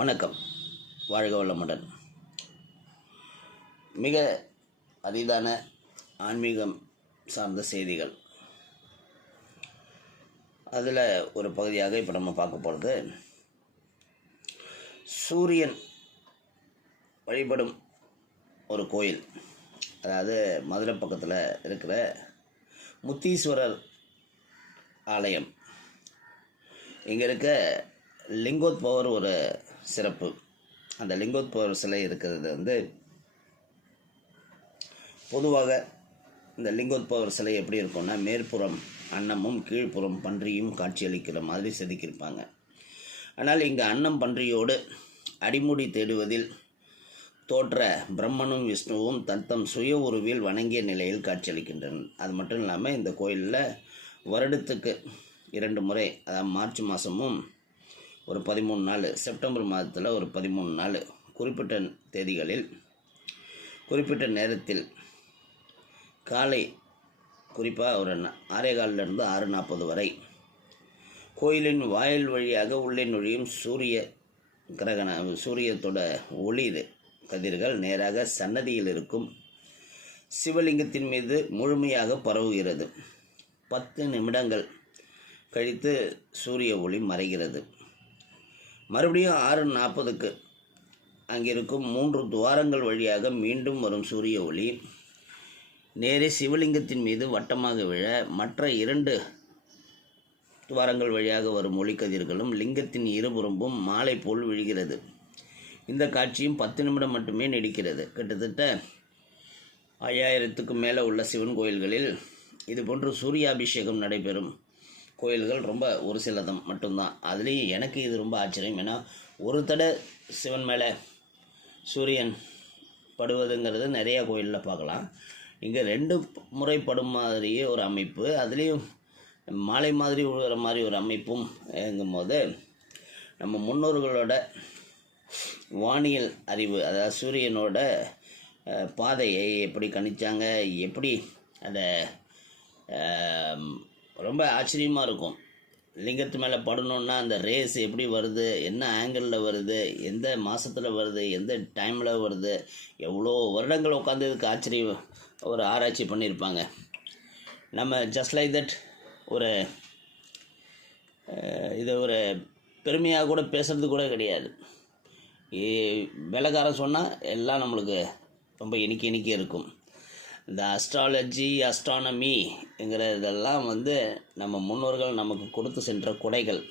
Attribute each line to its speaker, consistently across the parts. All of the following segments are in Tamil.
Speaker 1: வணக்கம். வாழ்க வளமுடன். மிக அரிதான ஆன்மீகம் சார்ந்த செய்திகள். அதில் ஒரு பகுதியாக இப்போ நம்ம பார்க்க போகிறது சூரியன் வழிபடும் ஒரு கோயில். அதாவது மதுரை பக்கத்தில் இருக்கிற முத்தீஸ்வரர் ஆலயம். இங்கே இருக்க லிங்கோத்பவர் ஒரு சிறப்பு. அந்த லிங்கோத்பவர் சிலை இருக்கிறது வந்து பொதுவாக இந்த லிங்கோத்பவர் சிலை எப்படி இருக்கும்னா மேற்புறம் அன்னமும் கீழ்ப்புறம் பன்றியும் காட்சியளிக்கிற மாதிரி செதுக்கியிருப்பாங்க. ஆனால் இங்கே அன்னம் பன்றியோடு அடிமுடி தேடுவதில் தோற்ற பிரம்மனும் விஷ்ணுவும் தத்தம் சுய உருவில் வணங்கிய நிலையில் காட்சியளிக்கின்றனர். அது மட்டும் இல்லாமல் இந்த கோயிலில் வருடத்துக்கு இரண்டு முறை அதாவது மார்ச் மாதமும் ஒரு பதிமூணு நாள் செப்டம்பர் மாதத்தில் ஒரு பதிமூணு நாள் குறிப்பிட்ட தேதிகளில் குறிப்பிட்ட நேரத்தில் காலை குறிப்பாக ஒரு ந- ஆறே காலிலிருந்து ஆறு நாற்பது வரை கோயிலின் வாயில் வழியாக உள்ளே நுழையும் சூரிய கிரகண சூரியத்தோட ஒளி இது கதிர்கள் நேராக சன்னதியில் இருக்கும் சிவலிங்கத்தின் மீது முழுமையாக பரவுகிறது. பத்து நிமிடங்கள் கழித்து சூரிய ஒளி மறைகிறது. மறுபடியும் ஆறு நாற்பதுக்கு அங்கிருக்கும் மூன்று துவாரங்கள் வழியாக மீண்டும் வரும் சூரிய ஒளி. நேரே சிவலிங்கத்தின் மீது வட்டமாக விழ மற்ற இரண்டு துவாரங்கள் வழியாக வரும் ஒளிக்கதிர்களும் லிங்கத்தின் இருபுறம்பும் மாலை போல் விழுகிறது. இந்த காட்சியும் பத்து நிமிடம் மட்டுமே நீடிக்கிறது. கிட்டத்தட்ட ஐயாயிரத்துக்கும் மேலே உள்ள சிவன் கோயில்களில் இதுபோன்று சூரியாபிஷேகம் நடைபெறும். கோயில்கள் ரொம்ப ஒரு சிலதம் மட்டும்தான். அதுலேயும் எனக்கு இது ரொம்ப ஆச்சரியம். ஏன்னா ஒரு தடவை சிவன் மேலே சூரியன் படுவதுங்கிறது நிறைய கோயிலில் பார்க்கலாம். இங்கே ரெண்டு முறை படும் மாதிரியே ஒரு அமைப்பு. அதுலேயும் மாலை மாதிரி விழுகிற மாதிரி ஒரு அமைப்பும் போது நம்ம முன்னோர்களோட வானியல் அறிவு அதாவது சூரியனோட பாதையை எப்படி கணிச்சாங்க எப்படி அதை ரொம்ப ஆச்சரியமாக இருக்கும். லிங்கத்து மேலே படணுன்னா அந்த ரேஸ் எப்படி வருது என்ன ஆங்கிளில் வருது எந்த மாதத்தில் வருது எந்த டைமில் வருது எவ்வளோ வருடங்கள் உட்காந்து இதுக்கு ஆச்சரியம் ஒரு ஆராய்ச்சி பண்ணியிருப்பாங்க. நம்ம ஜஸ்ட் லைக் தட் ஒரு இது ஒரு பெருமையாக கூட பேசுகிறது கூட கிடையாது. இ- சொன்னால் எல்லாம் நம்மளுக்கு ரொம்ப இனிக்கி இனிக்கி இருக்கும். இந்த அஸ்ட்ராலஜி அஸ்ட்ரானமிங்கிற இதெல்லாம் வந்து நம்ம முன்னோர்கள் நமக்கு கொடுத்து சென்ற குடைகள்.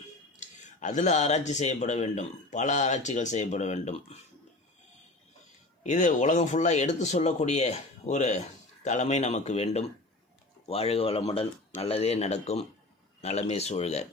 Speaker 1: அதில் ஆராய்ச்சி செய்யப்பட வேண்டும். பல ஆராய்ச்சிகள் செய்யப்பட வேண்டும். இது உலகம் ஃபுல்லாக எடுத்து சொல்லக்கூடிய ஒரு தலைமை நமக்கு வேண்டும். வாழ்க வளமுடன். நல்லதே நடக்கும். நலமே சூழ்க.